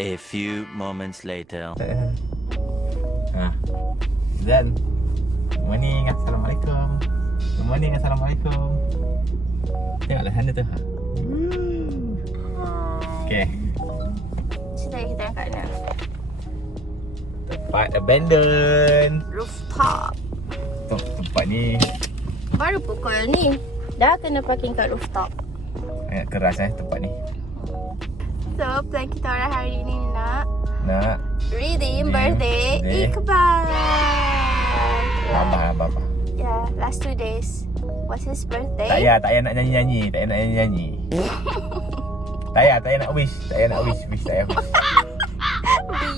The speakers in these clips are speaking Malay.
A few moments later. Zan. Good morning. Assalamualaikum. Good morning. Assalamualaikum. Tengoklah sana tu. Okay. Cerita kita kat mana? Tempat abandoned. Rooftop. Tempat ni Baru pukul ni dah kena parking kat rooftop. agak keras tempat ni. So plan kita orang hari ni nak Redeem redeem birthday Iqbal. Abah. Yeah, last 2 days was his birthday. Tak payah nak nyanyi-nyanyi. Tak payah nak wish. Tak payah wish.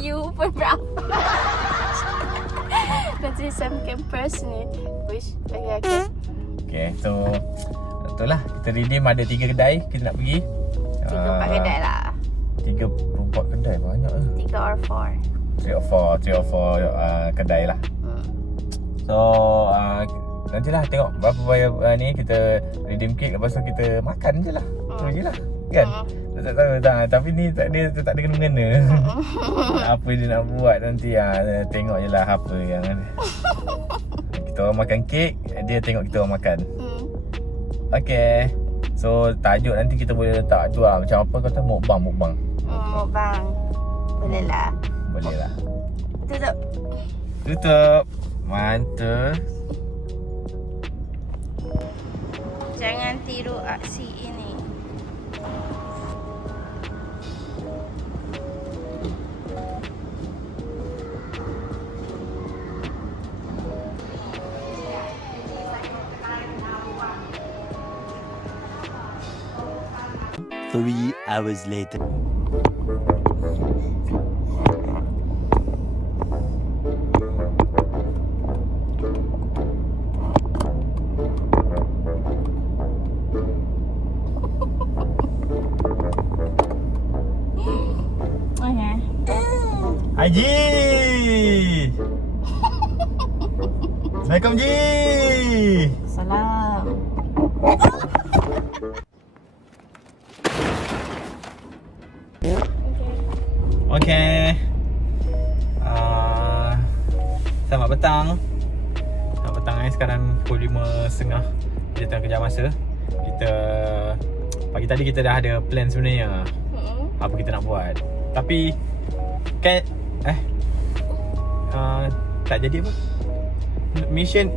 View pun berapa. Nanti some campers ni wish. Okay, so itulah kita redeem ada 3 kedai kita nak pergi. 3-4 kedai lah. 3-4 kedai banyak lah. 3 or 4. 3 or 4 kedai lah. So nantilah tengok berapa bayar ni kita redeem cake, lepas tu kita makan je lah. Tu je lah kan. Tak tahu tak, tapi ni tak ada kena-mengena. Apa dia nak buat nanti tengok je lah apa yang ada. Kita orang makan kek, dia tengok kita orang makan. Okay. So tajuk nanti kita boleh letak tu lah. Macam apa kata mukbang. Mukbang. Boleh lah. Tutup. Mantap. Jangan tiru aksi ini. Three hours later. Haji. Assalamualaikum Ji. Salam. Okay. Selamat petang. Sekarang pukul 5.30. Kita tengah kejar masa. Pagi tadi kita dah ada plan sebenarnya. Apa kita nak buat. Tapi kan tak jadi apa? Mission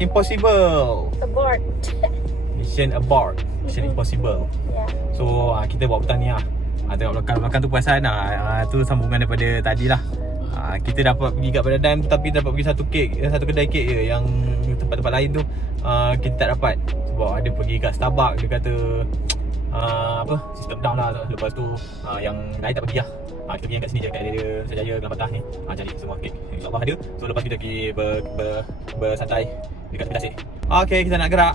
impossible. Abort. Mission impossible. Yeah. So kita buat petang ni lah. Tengok belakang tu perasan tu sambungan daripada tadi lah. Kita dapat pergi kat Paradigm tapi dapat pergi satu kedai kek je. Yang tempat-tempat lain tu kita tak dapat. Sebab ada pergi kat Starbucks, dia kata sistem down lah. Lepas tu yang lain tak pergi lah. Kita pergi yang kat sini je, kat area Sejaya Gelang Patah ni. Cari semua kek, InsyaAllah ada. So lepas kita pergi bersantai dekat tepi tasik. Okay, kita nak gerak.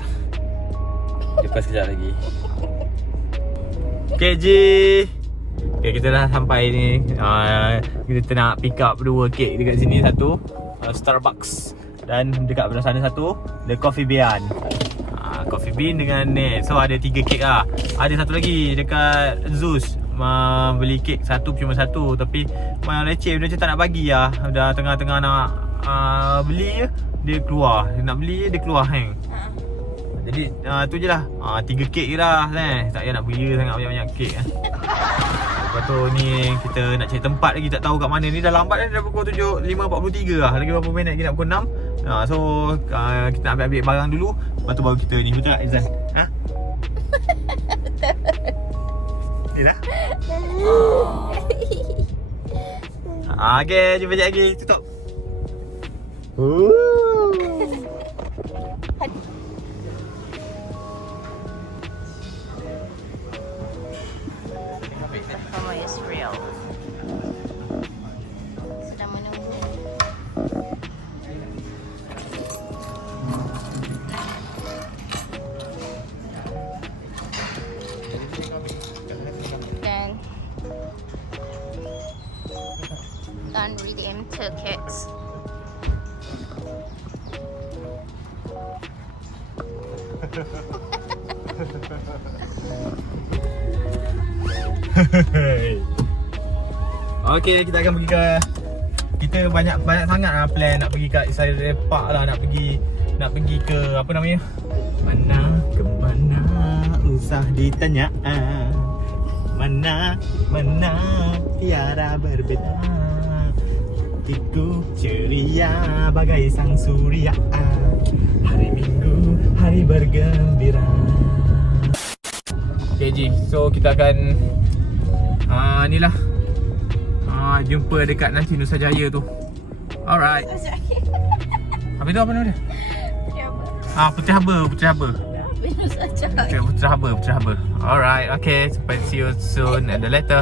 Lepas sekejap lagi. KJ. Okay, kita dah sampai ni. Kita nak pick up 2 kek dekat sini. Satu Starbucks, dan dekat belah sana satu The Coffee Bean. Coffee Bean dengan ni. So ada 3 kek lah. Ada satu lagi dekat Zeus. Beli kek cuma satu. Tapi leceh, dia macam tak nak bagi lah. Dah tengah-tengah nak beli je, dia keluar. Dia nak beli je, dia keluar hang. Jadi tu je lah. 3 kek je lah. Tak payah nak beli sangat banyak-banyak kek. Lepas tu ni kita nak cari tempat lagi, tak tahu kat mana. Ni dah lambat dah pukul 5.43 lah. Lagi berapa minit lagi nak pukul 6. So kita nak ambil barang dulu. Lepas tu baru kita ni. Betul tak Izan? Ni dah? Okay, jumpa sekejap lagi. Tutup. Performer is real. Sedang menunggu. Dan redeem tickets. Okay, kita akan pergi ke... Kita banyak sangat lah plan nak pergi kat Israel Park lah. Nak pergi ke apa namanya? Mana ke mana usah ditanya. Mana tiada berbeda. Hatiku ceria bagai sang surya. Hari Minggu, hari bergembira. Okay Ji, so kita akan inilah jumpa dekat nanti Nusa Jaya tu. Alright. Habis tu apa nama dia? Puteri Harbour. Puteri Harbour. Alright, okay. Sampai see you soon and later.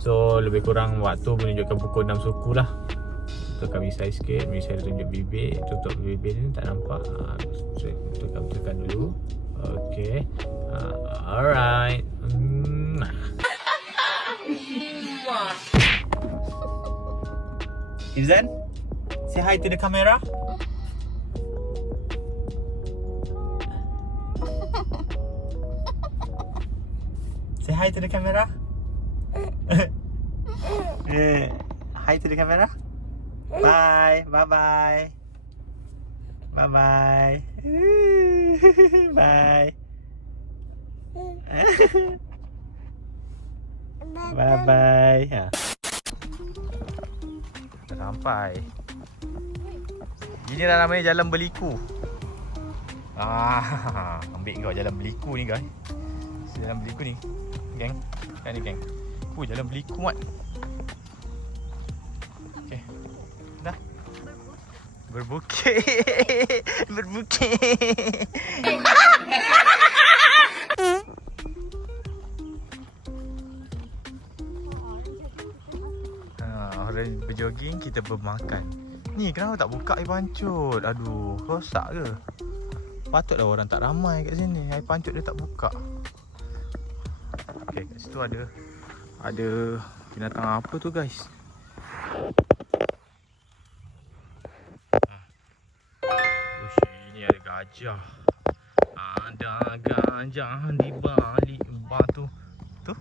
So lebih kurang waktu menunjukkan pukul 6 suku lah. Tekan misai sikit, misai tunjuk bibir. Tutup bibir ni tak nampak. Tekan dulu. Okay. Alright. Izan, say hi to the camera. Say hi to the camera. Hi to the camera. Bye. Bye. Bye. Bye. Bye. Sampai. Inilah namanya Jalan Beliku. Ambil kau Jalan Beliku ni guys. Jalan Beliku ni, geng. Kan ni geng. Jalan Beliku mat. Okey. Dah. Berbukit. Orang berjoging, kita bermakan. Ni kenapa tak buka air pancut? Aduh, rosak ke? Patutlah orang tak ramai kat sini. Air pancut dia tak buka. Okey, kat situ ada binatang apa tu guys? Ini ada gajah. Ada gajah di balik batu. Tu.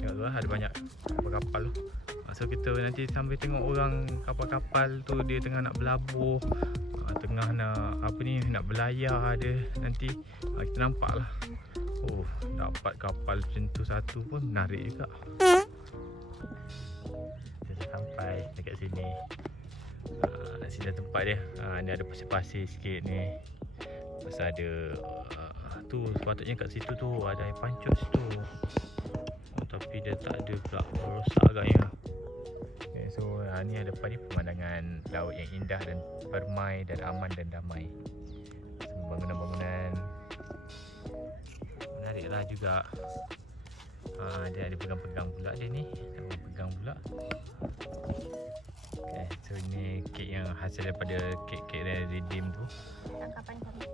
Tengok tu ada banyak kapal-kapal tu. So kita nanti sambil tengok orang kapal-kapal tu dia tengah nak berlabuh. Tengah nak nak berlayar dia nanti. Kita nampak lah. Oh, dapat kapal macam tu satu pun menarik juga. Kita dah sampai dekat sini. Sini tempat dia. Ni ada pasir-pasir sikit ni. Pasal ada tu sepatutnya kat situ tu ada air pancut situ. Tapi dia tak ada pula, rosak agaknya. Okay, so ni ada depan ni pemandangan laut yang indah dan permai dan aman dan damai. Bangunan-bangunan menariklah juga. Dia ada pegang-pegang pula dia ni. Pegang pula. Okay, so ni kek yang hasil daripada kek-kek dari redeem tu.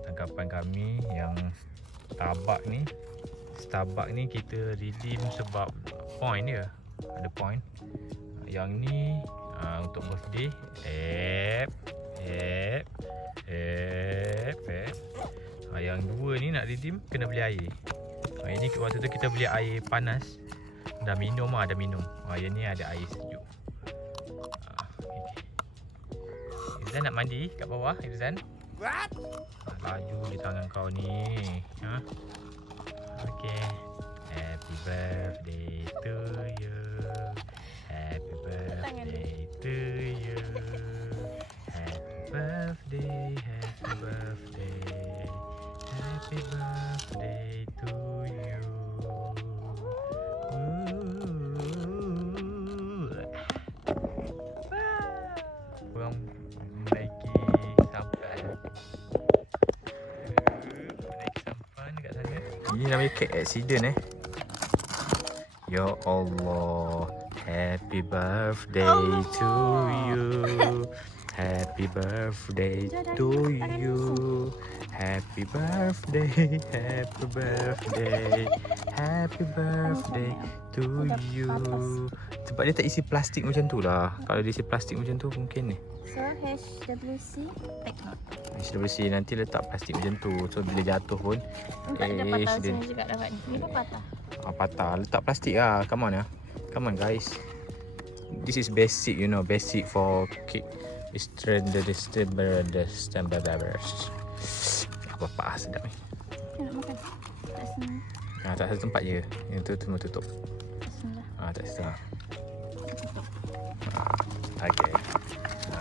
Tangkapan kami yang Starbucks ni kita redeem sebab point dia. Ada point. Yang ni untuk birthday. Yang dua ni nak redeem kena beli air. Ini waktu tu kita beli air panas. Dah minum lah, dah minum. Yang ni ada air sejuk. Irzan nak mandi kat bawah, Irzan. Laju di tangan kau ni. Okay. Happy birthday to you. Happy birthday to you. Happy birthday, happy birthday. Happy birthday to you. Kurang menaiki sampan. Menaiki sampan dekat sana. Ini namanya cake accident Ya Allah. Happy birthday to you. Happy birthday to you. Happy birthday. Happy birthday. Happy birthday to you. Sebab dia tak isi plastik macam tu lah. Kalau dia isi plastik macam tu mungkin ni. So HWC take note. HWC nanti letak plastik macam tu. So bila jatuh pun Nampak dia patah sini juga dapat ni. Ni pun patah. Patah. Letak plastik lah. Come on ya. Come on guys. This is basic, you know, basic for cake. Apa sedap ni. Nak makan. Tak sini. Tak satu tempat je. Yang tu semua tutup. Bismillah. Tak setengah. Okay.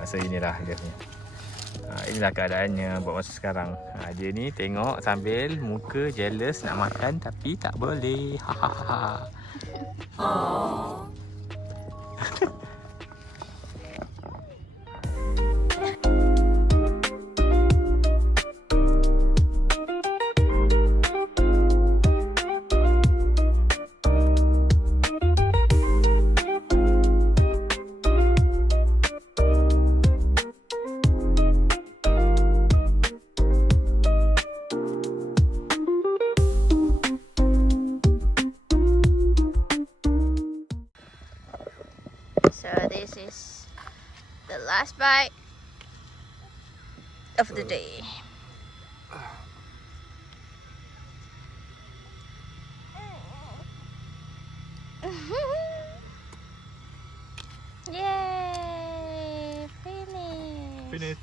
So inilah dia punya. Inilah keadaannya buat masa sekarang. Dia ni tengok sambil muka jealous nak makan tapi tak boleh. Hahaha. So this is the last bite of the day. Yay! Finish! Finish.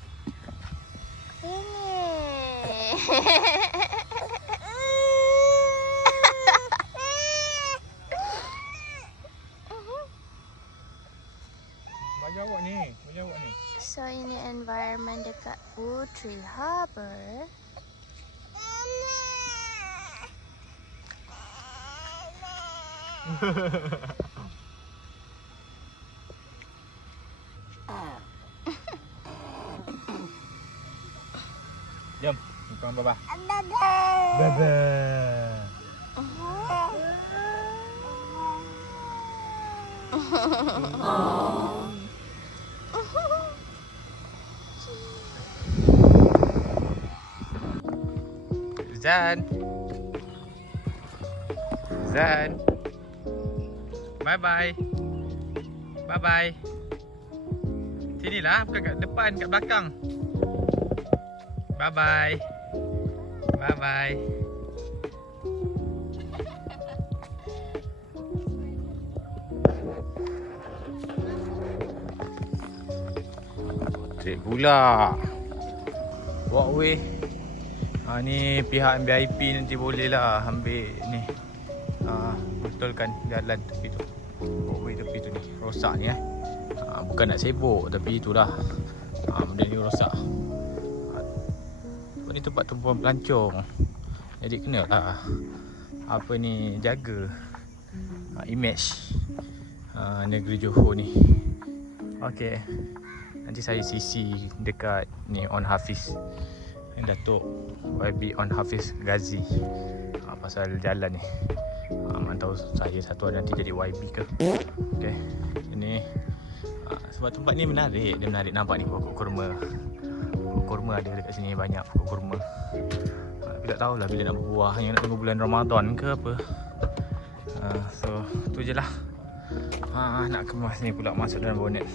Banyak awak ni. So ini environment dekat Putri Harbour. Jom, makan baba. Baba. Zan. Bye bye. Bye bye. Sinilah, bukan kat depan, kat belakang. Bye bye. Bye bye. Trip pula. Walkway. Ni pihak MBIP nanti boleh lah ambil ni. Betulkan jalan tepi tu. Walkway tepi tu ni. Rosak ni bukan nak sibuk tapi itulah. Benda ni rosak. Sebab ni tempat tumpuan pelancong. Jadi kena lah apa ni, jaga image negeri Johor ni. Okey. Nanti saya CC dekat ni On Hafiz, Datuk YB On Hafiz Ghazi, pasal jalan ni. Mantau saya satu hari nanti jadi YB ke. Okay. Ini sebab tempat ni menarik. Dia menarik. Nampak ni pokok kurma. Pokok kurma ada dekat sini, banyak pokok kurma. Tapi tak tahulah bila nak berbuah. Yang nak tunggu bulan Ramadan ke apa. So tu je lah. Nak kemas ni pula masuk dalam bonet.